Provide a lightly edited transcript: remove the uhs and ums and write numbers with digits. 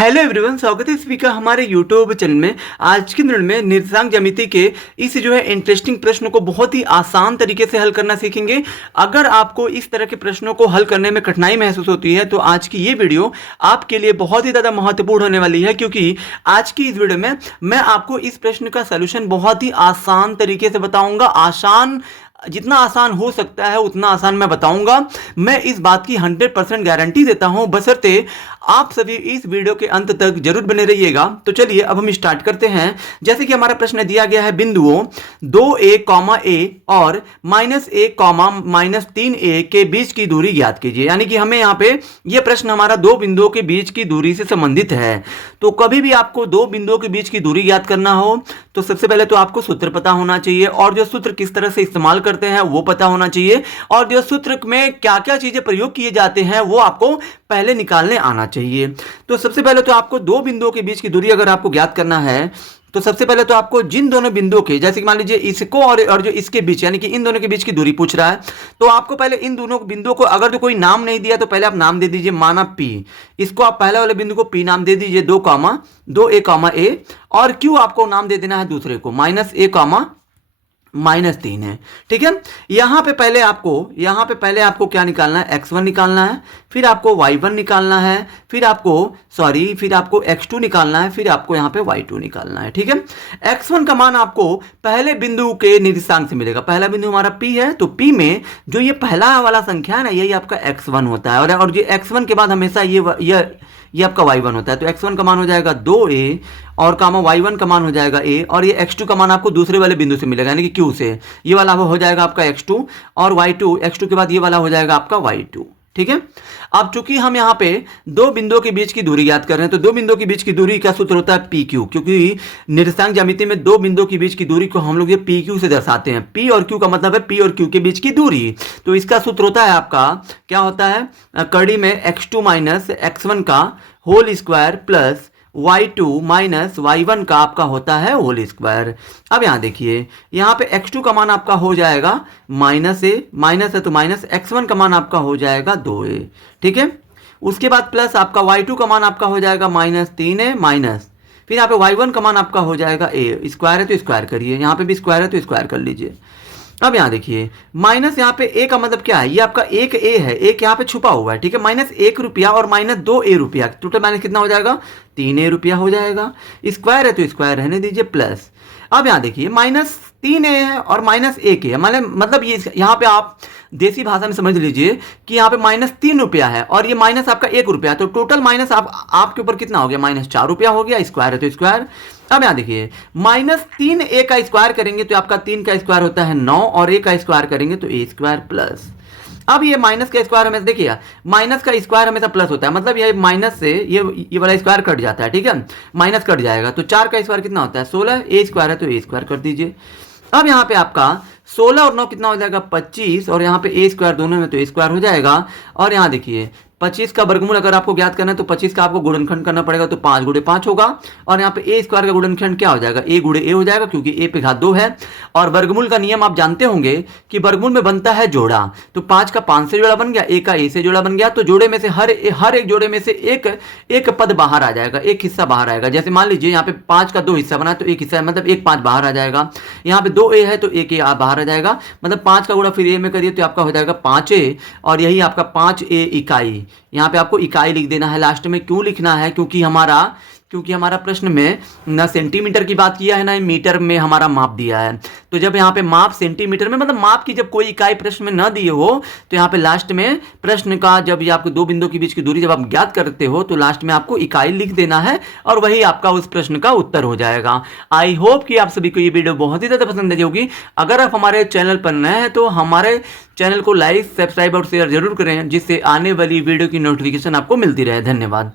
Hello everyone, स्वागत है सभी का हमारे यूट्यूब चैनल में। आज के दिन में निर्देशांक ज्यामिति के इस जो है इंटरेस्टिंग प्रश्न को बहुत ही आसान तरीके से हल करना सीखेंगे। अगर आपको इस तरह के प्रश्नों को हल करने में कठिनाई महसूस होती है तो आज की ये वीडियो आपके लिए बहुत ही ज़्यादा महत्वपूर्ण होने वाली है, क्योंकि आज की इस वीडियो में मैं आपको इस प्रश्न का सोल्यूशन बहुत ही आसान तरीके से बताऊँगा। जितना आसान हो सकता है उतना आसान मैं बताऊंगा। मैं इस बात की 100% गारंटी देता हूं, बशर्ते आप सभी इस वीडियो के अंत तक जरूर बने रहिएगा। तो चलिए अब हम स्टार्ट करते हैं। जैसे कि हमारा प्रश्न दिया गया है, बिंदुओं 2a, और -a, -3a के बीच की दूरी ज्ञात कीजिए। यानी कि हमें यहाँ पे यह प्रश्न हमारा दो बिंदुओं के बीच की दूरी से संबंधित है। तो कभी भी आपको दो बिंदुओं के बीच की दूरी ज्ञात करना हो तो सबसे पहले तो आपको सूत्र पता होना चाहिए, और जो सूत्र किस तरह से इस्तेमाल करते हैं वो पता होना चाहिए, और जो सूत्र में क्या क्या चीजें प्रयोग किए जाते हैं वो आपको पहले निकालने आना चाहिए। तो सबसे पहले तो आपको दो बिंदुओं के बीच की दूरी अगर आपको ज्ञात करना है तो सबसे पहले तो आपको जिन दोनों बिंदुओं के, जैसे कि मान लीजिए इसको और जो इसके बीच, यानी कि इन दोनों के बीच की दूरी पूछ रहा है, तो आपको पहले इन दोनों बिंदुओं को, अगर तो कोई नाम नहीं दिया तो पहले आप नाम दे दीजिए। माना P, इसको आप पहले वाले बिंदु को P नाम दे दीजिए, 2a, और Q आपको नाम दे देना है दूसरे को -a, -3 है। ठीक है। यहां पे पहले आपको क्या निकालना है, x1 निकालना है, फिर आपको y1 निकालना है, फिर आपको x2 निकालना है, फिर आपको यहां पे y2 निकालना है। ठीक है। x1 का मान आपको पहले बिंदु के निर्देशांक से मिलेगा। पहला बिंदु हमारा P है, तो P में जो ये पहला वाला संख्या है ना, यही आपका x1 होता है, और ये x1 के बाद हमेशा ये आपका y1 होता है। तो x1 का मान हो जाएगा 2a, और y1 का मान हो जाएगा a, और ये x2 का मान आपको दूसरे वाले बिंदु से मिलेगा, यानी कि Q से। ये वाला हो जाएगा आपका x2, और x2 के बाद ये वाला हो जाएगा आपका y2। ठीक है। अब चूंकि हम यहाँ पे दो बिंदुओं के बीच की दूरी ज्ञात कर रहे हैं, तो दो बिंदुओं के बीच की दूरी का सूत्र होता है PQ, क्योंकि निर्देशांक ज्यामिति में दो बिंदुओं के बीच की दूरी को हम लोग ये PQ से दर्शाते हैं। P और Q का मतलब है P और Q के बीच की दूरी। तो इसका सूत्र होता है आपका, क्या होता है, कड़ी में x2 - x1 का whole square plus y2 - y1 का आपका होता है होल स्क्वायर। अब यहाँ देखिए, यहाँ पे x2 का मान आपका हो जाएगा माइनस है तो -x1 का मान आपका हो जाएगा 2a। ठीक है। उसके बाद प्लस आपका y2 का मान आपका हो जाएगा -3a, माइनस फिर यहाँ पे y1 का मान आपका हो जाएगा a। स्क्वायर है तो स्क्वायर करिए, यहाँ पे भी स्क्वायर है तो स्क्वायर कर लीजिए। अब यहाँ देखिए, माइनस यहाँ पे a का मतलब क्या है, ये आपका एक a है, एक यहाँ पे छुपा हुआ है। ठीक है। -1 रुपया और -2a रुपया, टोटल माइनस कितना हो जाएगा, 3a रुपया हो जाएगा। स्क्वायर है तो स्क्वायर रहने दीजिए, प्लस। अब यहाँ देखिए, -3a है और -1 है, मतलब ये यहाँ पे आप देसी भाषा में समझ लीजिए कि यहाँ पे -3 रुपया है और ये माइनस आपका 1 रुपया, तो टोटल माइनस आपके ऊपर कितना हो गया, -4 रुपया हो गया। स्क्वायर है तो स्क्वायर। अब यहाँ देखिए, -3a का स्क्वायर करेंगे तो आपका 3 का स्क्वायर होता है 9, और a का स्क्वायर करेंगे तो a स्क्वायर प्लस। अब ये माइनस का स्क्वायर हमेशा, देखिए माइनस का स्क्वायर हमेशा प्लस होता है, मतलब ये माइनस से ये वाला स्क्वायर कट जाता है। ठीक है। माइनस कट जाएगा तो 4 का स्क्वायर कितना होता है, 16। a स्क्वायर है तो a स्क्वायर कर दीजिए। अब यहाँ पे आपका 16 और 9 कितना हो जाएगा, 25, और यहाँ पे a स्क्वायर दोनों में तो a स्क्वायर हो जाएगा। और यहाँ देखिए, 25 का वर्गमूल अगर आपको ज्ञात करना है तो 25 का आपको गुणनखंड करना पड़ेगा, तो 5 × 5 होगा। और यहाँ पे a स्क्वायर का गुणनखंड क्या हो जाएगा, a × a हो जाएगा, क्योंकि a पे घात 2 है। और वर्गमूल का नियम आप जानते होंगे कि वर्गमूल में बनता है जोड़ा, तो 5 का 5 से जोड़ा बन गया, a का a से जोड़ा बन गया, तो जोड़े में से हर एक जोड़े में से एक पद बाहर आ जाएगा, एक हिस्सा बाहर आएगा। जैसे मान लीजिए यहाँ पे 5 का 2 हिस्सा बना तो एक हिस्सा, मतलब 1 5 बाहर आ जाएगा। यहाँ पे 2a है तो 1a बाहर आ जाएगा, मतलब 5 का गुणा फिर a में करिए तो आपका हो जाएगा 5a, और यही आपका 5a इकाई। यहाँ पे आपको इकाई लिख देना है लास्ट में। क्यों लिखना है, क्योंकि हमारा प्रश्न में ना सेंटीमीटर की बात किया है ना मीटर में हमारा माप दिया है। तो जब यहाँ पे माप सेंटीमीटर में, मतलब माप की जब कोई इकाई प्रश्न में न दिए हो, तो यहाँ पे लास्ट में प्रश्न का, जब ये आपको दो बिंदु के बीच की दूरी जब आप ज्ञात करते हो तो लास्ट में आपको इकाई लिख देना है, और वही आपका उस प्रश्न का उत्तर हो जाएगा। आई होप कि आप सभी को ये वीडियो बहुत ही ज़्यादा पसंद आई होगी। अगर आप हमारे चैनल पर नए हैं तो हमारे चैनल को लाइक, सब्सक्राइब और शेयर जरूर करें, जिससे आने वाली वीडियो की नोटिफिकेशन आपको मिलती रहे। धन्यवाद।